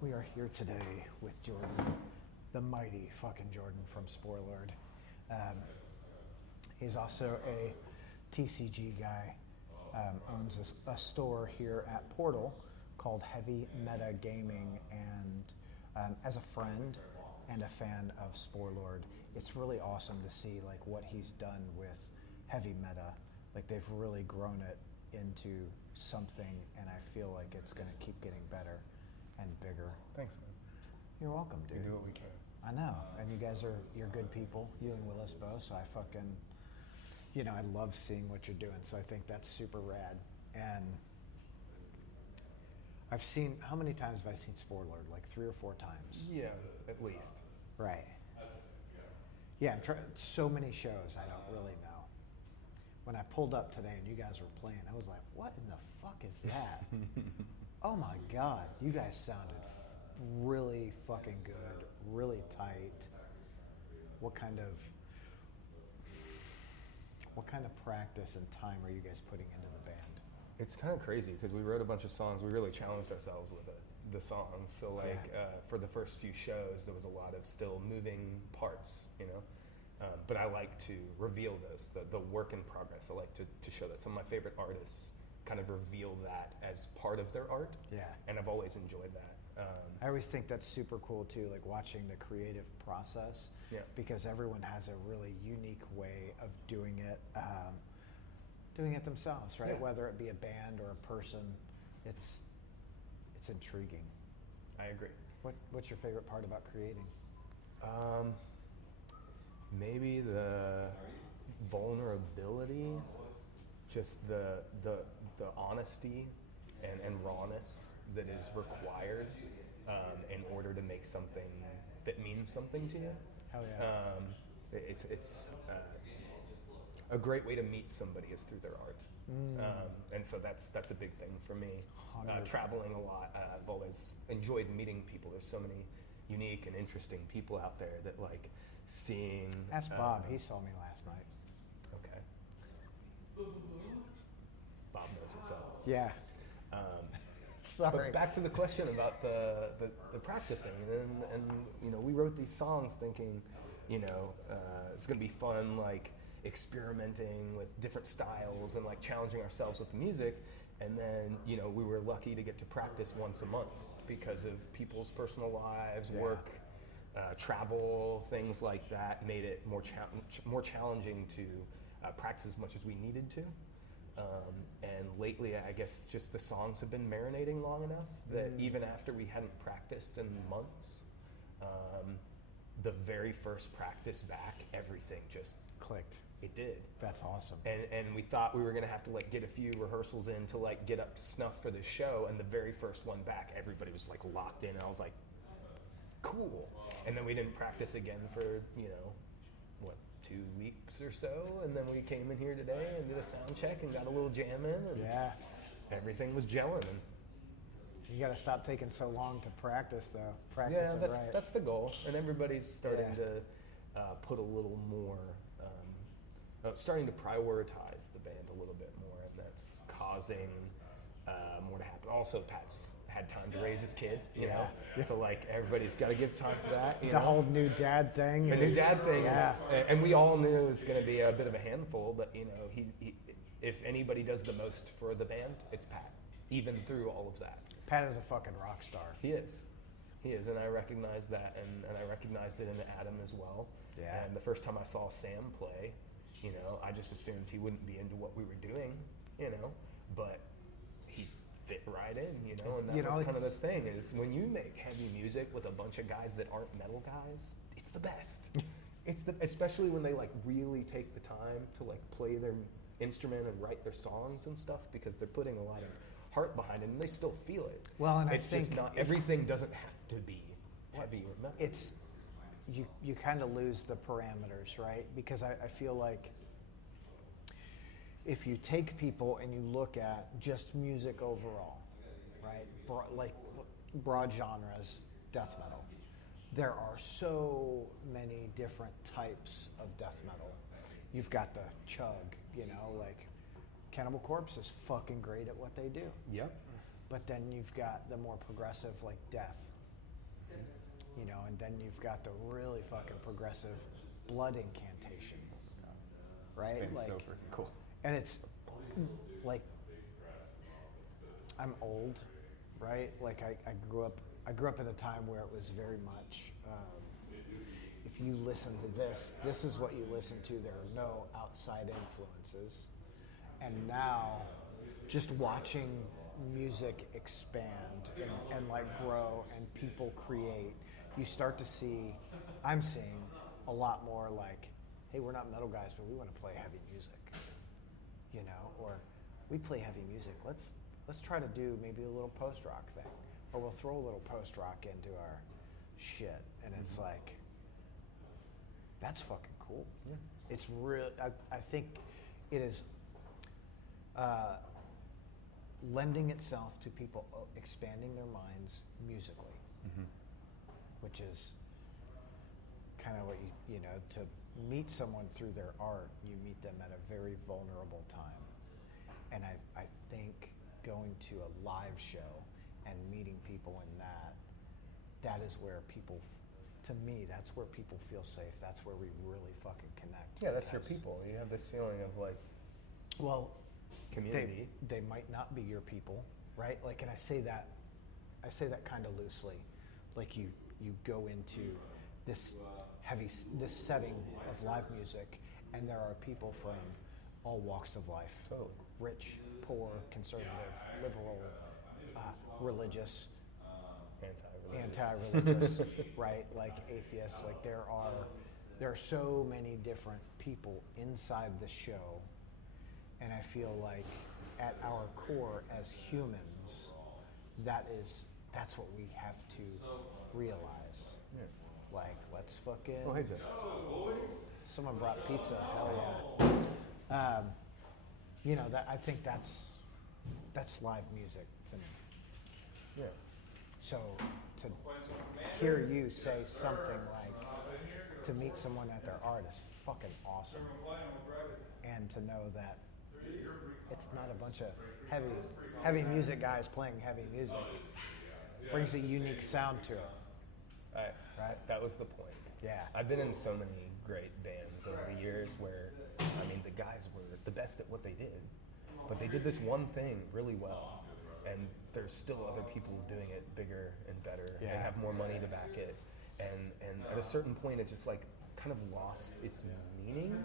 We are here today with Jordan, the mighty fucking Jordan from Sporelord. He's also a TCG guy, owns a store here at Portal called Heavy Meta Gaming, and as a friend and a fan of Sporelord, it's really awesome to see like what he's done with Heavy Meta. Like they've really grown it into something, and I feel like it's going to keep getting better and bigger. Thanks, man. You're welcome, dude. We do what we can. I know, and you guys you're good people, you and Willis both, so I fucking, I love seeing what you're doing, so I think that's super rad. And I've seen, how many times have I seen Sporelord? Like 3 or 4 times? Yeah, at least. Right. Yeah, so many shows, I don't really know. When I pulled up today and you guys were playing, I was like, what in the fuck is that? Oh my God, you guys sounded really fucking good, really tight. What kind of practice and time are you guys putting into the band? It's kind of crazy because we wrote a bunch of songs. We really challenged ourselves with the songs. So for the first few shows, there was a lot of still moving parts, But I like to reveal those, the work in progress. I like to show that some of my favorite artists kind of reveal that as part of their art. Yeah. And I've always enjoyed that. I always think that's super cool too, like watching the creative process. Yeah. Because everyone has a really unique way of doing it themselves, right? Yeah. Whether it be a band or a person, it's intriguing. I agree. What's your favorite part about creating? Maybe the vulnerability, just the honesty and rawness that is required in order to make something that means something to you. Hell yeah. It's a great way to meet somebody is through their art. And so that's a big thing for me. Traveling a lot, I've always enjoyed meeting people. There's so many unique and interesting people out there that like seeing. Ask Bob, he saw me last night. Okay. Bob knows what's up. Yeah. Sorry. But back to the question about the practicing, and we wrote these songs thinking, it's gonna be fun, like experimenting with different styles and like challenging ourselves with the music, and then we were lucky to get to practice once a month because of people's personal lives, work, travel, things like that made it more challenging to practice as much as we needed to. And lately, I guess just the songs have been marinating long enough that even after we hadn't practiced in months, the very first practice back, everything just clicked. It did. That's awesome. And we thought we were gonna have to like get a few rehearsals in to like get up to snuff for the show. And the very first one back, everybody was like locked in. And I was like, cool. And then we didn't practice again for 2 weeks or so, and then we came in here today and did a sound check and got a little jam in, and everything was gelling. And you got to stop taking so long to practice, though. That's the goal, and everybody's starting to put a little more, starting to prioritize the band a little bit more, and that's causing more to happen. Also, Pat's had time to raise his kid, you know? So like everybody's got to give time for that. The whole new dad thing. The new dad thing is, and we all knew it was going to be a bit of a handful, but he if anybody does the most for the band, it's Pat, even through all of that. Pat is a fucking rock star. He is, and I recognize that, and I recognized it in Adam as well. Yeah. And the first time I saw Sam play, I just assumed he wouldn't be into what we were doing, but he fit right in, and that was kind of the thing, is when you make heavy music with a bunch of guys that aren't metal guys, it's the best. Especially when they like really take the time to like play their instrument and write their songs and stuff, because they're putting a lot of heart behind it and they still feel it. Well, and it's I think just not everything doesn't have to be heavy or metal. It's you kind of lose the parameters, right? Because I feel like if you take people and you look at just music overall, right, like broad genres, death metal, there are so many different types of death metal. You've got the chug, like Cannibal Corpse is fucking great at what they do. Yep. But then you've got the more progressive, like death, you know, and then you've got the really fucking progressive blood incantation, right? It's Like, so freaking cool. and it's like, I'm old, right? Like I grew up in a time where it was very much, if you listen to this is what you listen to. There are no outside influences. And now, just watching music expand and like grow and people create, you start to see, I'm seeing a lot more like, hey, we're not metal guys, but we want to play heavy music, you know, or we play heavy music. Let's try to do maybe a little post-rock thing, or we'll throw a little post-rock into our shit. And it's like, that's fucking cool. Yeah. It's real. I think it is lending itself to people expanding their minds musically, which is kind of what you know, to meet someone through their art, you meet them at a very vulnerable time. And I think going to a live show and meeting people in that is where people, to me, that's where people feel safe. That's where we really fucking connect. Yeah, that's your people. You have this feeling of like, well, community. They might not be your people, right? Like, and I say that kind of loosely. Like you go into this setting of live music, and there are people from all walks of life. Totally. Rich, poor, conservative, liberal, religious, anti-religious, right? Like atheists. Like there are so many different people inside the show. And I feel like at our core as humans, that's what we have to realize. Yeah. Like, let's fucking. Oh, hey, Jeff. Someone brought pizza. Hell yeah. You know, I think that's live music to me. Yeah. So to hear you say something like, to meet someone at their art is fucking awesome. And to know that it's not a bunch of heavy music guys playing heavy music. Brings a unique sound to it. Right? That was the point. Yeah. I've been in so many great bands over the years where, I mean, the guys were the best at what they did, but they did this one thing really well, and there's still other people doing it bigger and better and have more money to back it, and at a certain point it just like kind of lost its meaning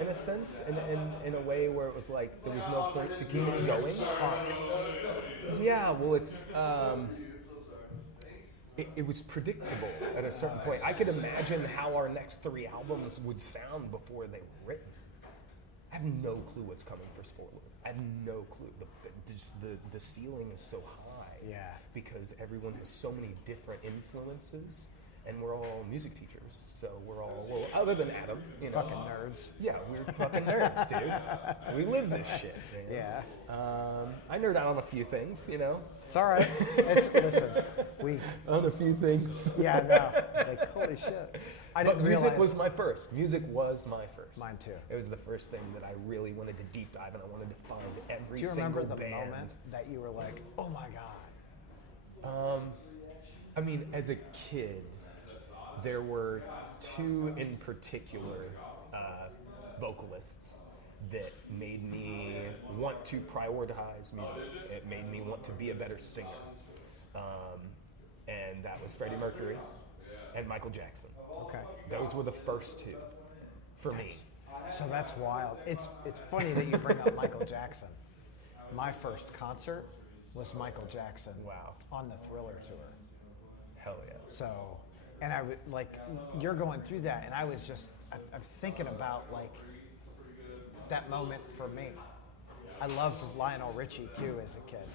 in a sense, and in a way where it was like there was no point to keep it going. Yeah, well, it's it was predictable at a certain point. I could imagine how our next 3 albums would sound before they were written. I have no clue what's coming for Sporelord. I have no clue. The ceiling is so high. Yeah. Because everyone has so many different influences, and we're all music teachers. So we're all, well, other than Adam, you know. Fucking nerds. Yeah, we're fucking nerds, dude. We live this shit, man. Yeah. I nerd out on a few things, you know. It's all right. Listen, on a few things. Yeah, no. Like, holy shit. But music was my first. Music was my first. Mine too. It was the first thing that I really wanted to deep dive, and I wanted to find every Do you single remember the band. moment that you were like, oh my God? I mean, as a kid, there were 2 in particular vocalists that made me want to prioritize music. It made me want to be a better singer. And that was Freddie Mercury and Michael Jackson. Okay. Those were the first 2 for me. So that's wild. It's funny that you bring up Michael Jackson. My first concert was Michael Jackson. Wow. On the Thriller tour. Hell yeah. So, and I would like, you're going through that, and I was just, I'm thinking about like that moment for me. I loved Lionel Richie too as a kid.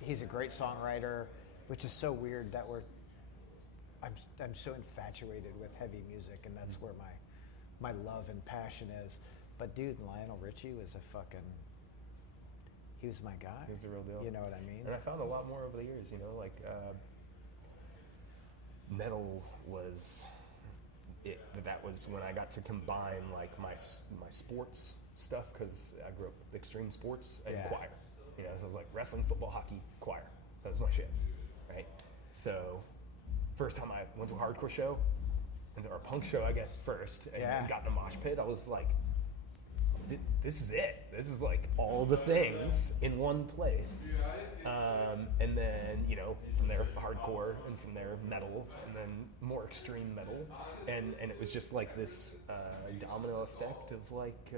He's a great songwriter, which is so weird that I'm so infatuated with heavy music, and that's where my love and passion is. But dude, Lionel Richie was he was my guy. He was the real deal. You know what I mean? And I found a lot more over the years, you know, like metal was it. That was when I got to combine like my sports stuff, because I grew up extreme sports and choir. You know, so it was like wrestling, football, hockey, choir. That was my shit, right? So first time I went to a hardcore show, or a punk show, I guess, first, and got in a mosh pit, I was like, this is it. This is like all the things in one place. And then, you know, from there, hardcore, and from there, metal, and then more extreme metal. And it was just like this domino effect of like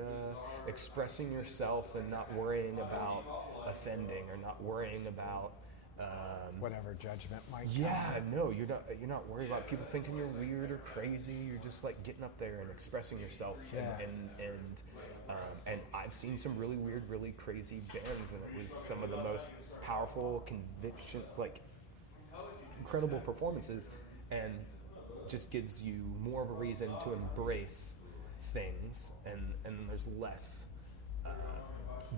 expressing yourself and not worrying about offending or not worrying about whatever judgment might come. Yeah, no, you're not worried about people thinking you're weird or crazy. You're just like getting up there and expressing yourself. And I've seen some really weird, really crazy bands, and it was some of the most powerful, conviction, like incredible performances, and just gives you more of a reason to embrace things, and there's less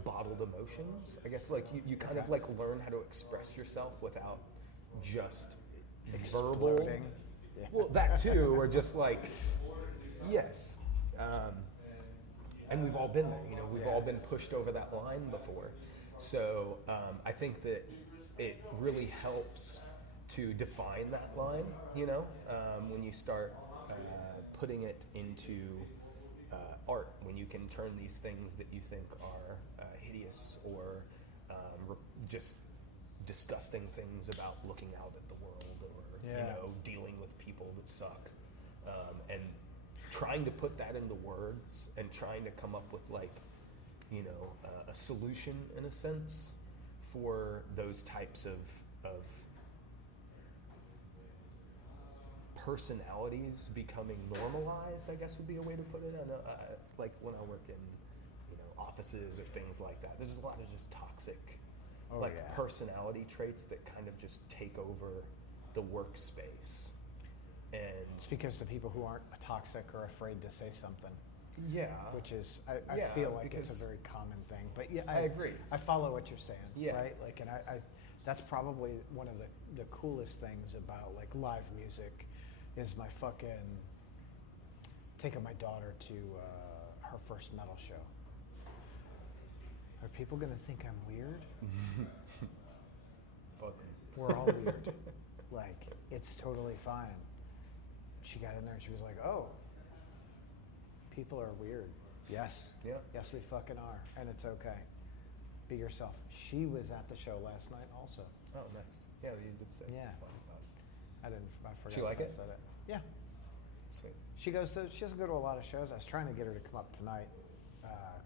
bottled emotions. I guess like you kind of like learn how to express yourself without just verbal. Exploding. Yeah. Well, that too, or just like, yes. And we've all been there, you know, we've all been pushed over that line before. So I think that it really helps to define that line, you know, when you start putting it into art, when you can turn these things that you think are hideous or just disgusting things about looking out at the world, or you know, dealing with people that suck, and trying to put that into words and trying to come up with like, you know, a solution in a sense for those types of personalities becoming normalized, I guess would be a way to put it. I know, like when I work in, you know, offices or things like that, there's a lot of just toxic personality traits that kind of just take over the workspace. And It's because the people who aren't toxic are afraid to say something. Yeah. Which is, I feel like it's a very common thing. But yeah, I agree. I follow what you're saying, Yeah. right? Like, and I that's probably one of the coolest things about like live music is my fucking taking my daughter to her first metal show. Are people gonna think I'm weird? Fuck. We're all weird. Like, it's totally fine. She got in there and she was like, oh, people are weird. Yes. Yeah. Yes, we fucking are. And it's okay. Be yourself. She was at the show last night also. Oh, nice. Yeah, you did say. Yeah. I forgot. She like if I it? said it. Yeah. Sweet. She doesn't go to a lot of shows. I was trying to get her to come up tonight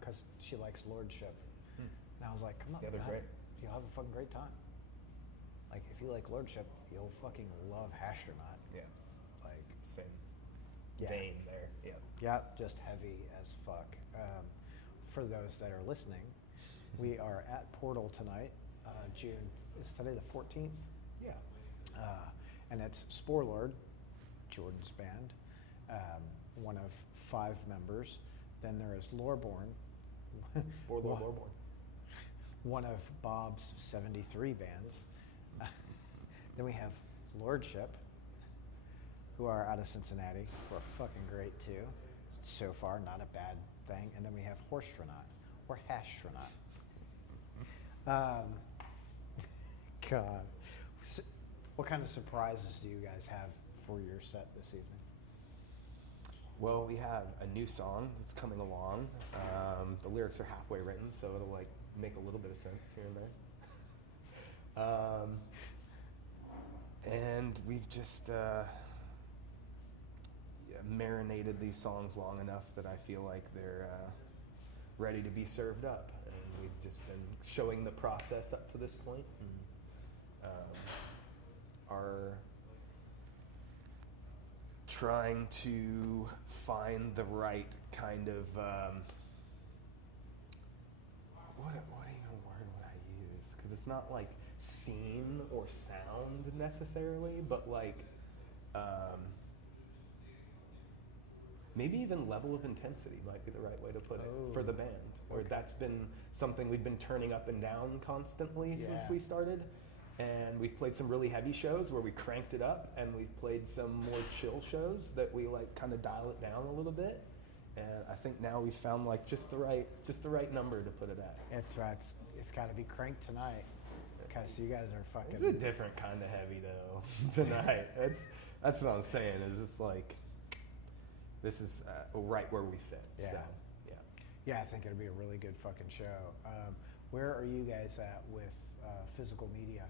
because she likes Lordship. And I was like, come on. Yeah, they're man. great. You'll have a fucking great time. Like, if you like Lordship, you'll fucking love Astronaut. Yeah. Like, Same yeah. vein there. Yeah. Yeah, just heavy as fuck. For those that are listening, we are at Portal tonight, June. Is today the 14th? Yeah. And it's Sporelord, Jordan's band, one of 5 members. Then there is Loreborn. Sporelord, Loreborn. One of Bob's 73 bands. Then we have Lordship, who are out of Cincinnati, who are fucking great too. So far, not a bad thing. And then we have Horstronaut, or Hashtronaut. God. So, what kind of surprises do you guys have for your set this evening? Well, we have a new song that's coming along. The lyrics are halfway written, so it'll like make a little bit of sense here and there. And we've just marinated these songs long enough that I feel like they're ready to be served up. And we've just been showing the process up to this point. And, are trying to find the right kind of what even word would I use? Because it's not like scene or sound necessarily, but like maybe even level of intensity might be the right way to put it for the band. Or that's been something we've been turning up and down constantly since we started. And we've played some really heavy shows where we cranked it up, and we've played some more chill shows that we like kind of dial it down a little bit. And I think now we've found like just the right number to put it at. It's got to be cranked tonight because you guys are fucking. It's a different kind of heavy though tonight. That's what I'm saying. Is it's like, this is right where we fit. Yeah. So, yeah. Yeah, I think it'll be a really good fucking show. Where are you guys at with physical media?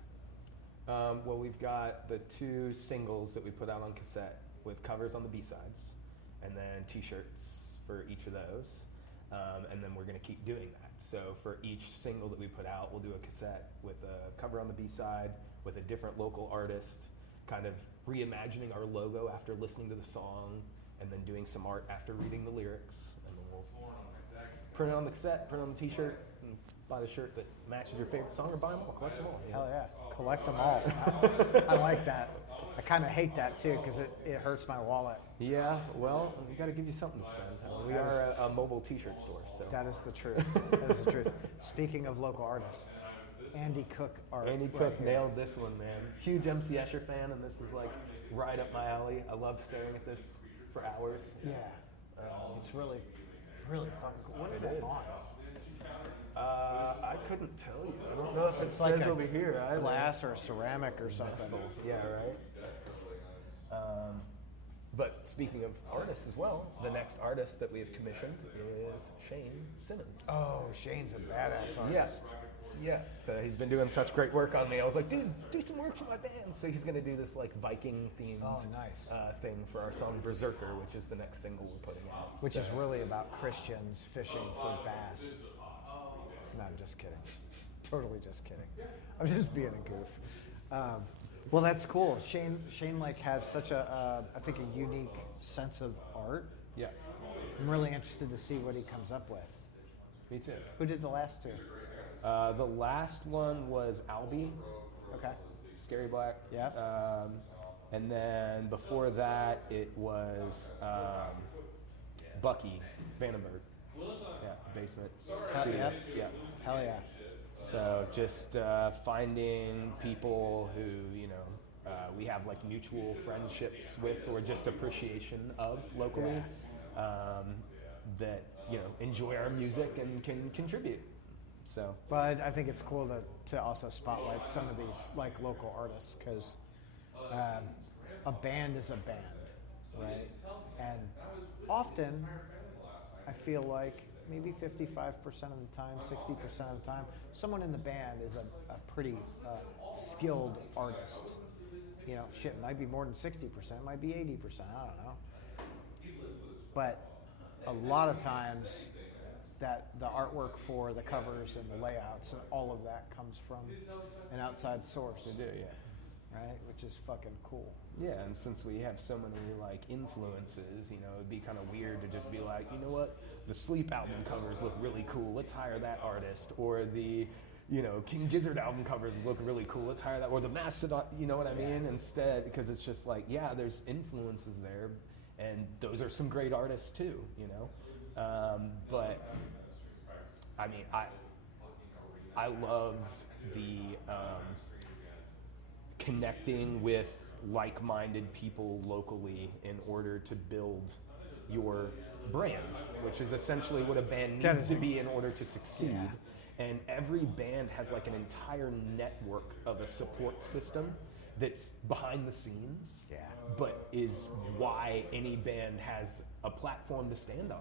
Well, we've got the 2 singles that we put out on cassette with covers on the B-sides, and then T-shirts for each of those. And then we're going to keep doing that. So for each single that we put out, we'll do a cassette with a cover on the B-side with a different local artist, kind of reimagining our logo after listening to the song, and then doing some art after reading the lyrics. And then we'll print it on the cassette, print it on the T-shirt, and buy the shirt that matches your favorite song, or buy them all, collect them all. Hell yeah, collect them all. I like that. I kind of hate that too because it hurts my wallet. Yeah, well, we got to give you something to spend. We are a mobile T-shirt store, so. That is the truth. That is the truth. Speaking of local artists, Andy Cook art. Andy Cook nailed this one, man. Huge MC Escher fan, and this is like right up my alley. I love staring at this for hours. Yeah, it's really, really fucking cool. What is it on? I couldn't tell you. I don't know if it like says a over here. Glass or ceramic or something. Vessel. Yeah, right. But speaking of artists as well, the next artist that we have commissioned is Shane Simmons. Oh, Shane's a badass artist. Yeah. So he's been doing such great work on me. I was like, dude, do some work for my band. So he's going to do this like Viking themed thing for our song Berserker, which is the next single we're putting out. Which is really about Christians fishing for bass. No, I'm just kidding. Totally just kidding. I'm just being a goof. Well, that's cool. Shane like has such a, I think, a unique sense of art. Yeah. I'm really interested to see what he comes up with. Me too. Who did the last 2? The last one was Albie. Okay. Scary Black. Yeah. And then before that, it was Bucky Vandenberg. Yeah, Basement Studio. Yeah. Hell yeah. So just finding people who, we have like mutual friendships with or just appreciation of locally, that, enjoy our music and can contribute. So. But I think it's cool to also spotlight some of these like local artists because a band is a band, right? And often I feel like maybe 55% of the time, 60% of the time, someone in the band is a pretty skilled artist. Shit, it might be more than 60%, it might be 80%, I don't know. But a lot of times that the artwork for the covers and the layouts and all of that comes from an outside source. They do, yeah. Right? Which is fucking cool. Yeah, and since we have so many like influences, it'd be kind of weird to just be like, you know what, the Sleep album covers look really cool, let's hire that artist, or the King Gizzard album covers look really cool, let's hire that, or the Mastodon, you know what I mean? Instead, because it's just like, yeah, there's influences there, and those are some great artists too, but I mean, I love the connecting with like-minded people locally in order to build your brand, which is essentially what a band needs to be in order to succeed. Yeah. And every band has like an entire network of a support system that's behind the scenes, but is why any band has a platform to stand on,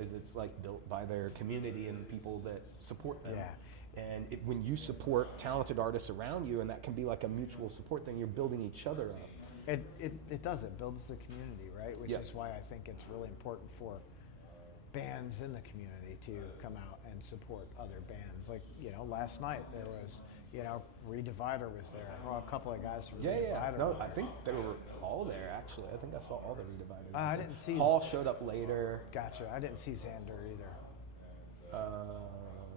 is it's like built by their community and people that support them. Yeah. And when you support talented artists around you, and that can be like a mutual support thing, you're building each other up. It does. It builds the community, right? Which is why I think it's really important for bands in the community to come out and support other bands. Like, last night there was, Redivider was there. Well, a couple of guys from Redivider. No, I think they were all there, actually. I think I saw all the Redividers. I didn't see... Paul showed up later. Gotcha. I didn't see Xander either.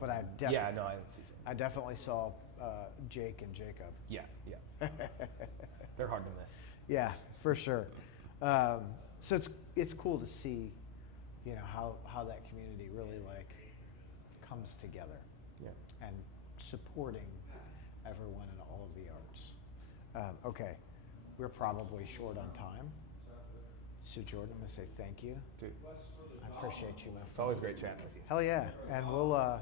But I definitely... Yeah, no, I didn't see Xander. I definitely saw Jake and Jacob. Yeah. They're hard to miss. Yeah, for sure. So it's cool to see, how that community really like comes together. Yeah. And supporting everyone in all of the arts. Okay, we're probably short on time. So Jordan, I'm gonna say thank you. Dude, I appreciate you, man. It's always great chatting with you. Hell yeah, and we'll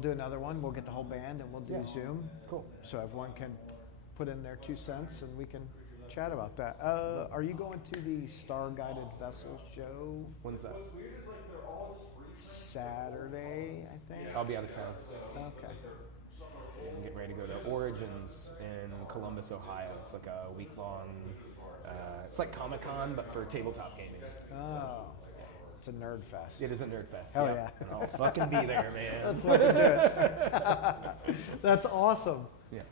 do another one. We'll get the whole band and we'll do Zoom. Cool. So everyone can put in their 2 cents and we can chat about that. Are you going to the Star Guided Vessels show When's that? Saturday, I think? I'll be out of town. Okay. I'm getting ready to go to Origins in Columbus, Ohio. It's like a week-long, it's like Comic-Con, but for tabletop gaming. Oh, it's a nerd fest. It is a nerd fest. Hell yeah. yeah. And I'll fucking be there, man. That's fucking do it. That's awesome. Yeah.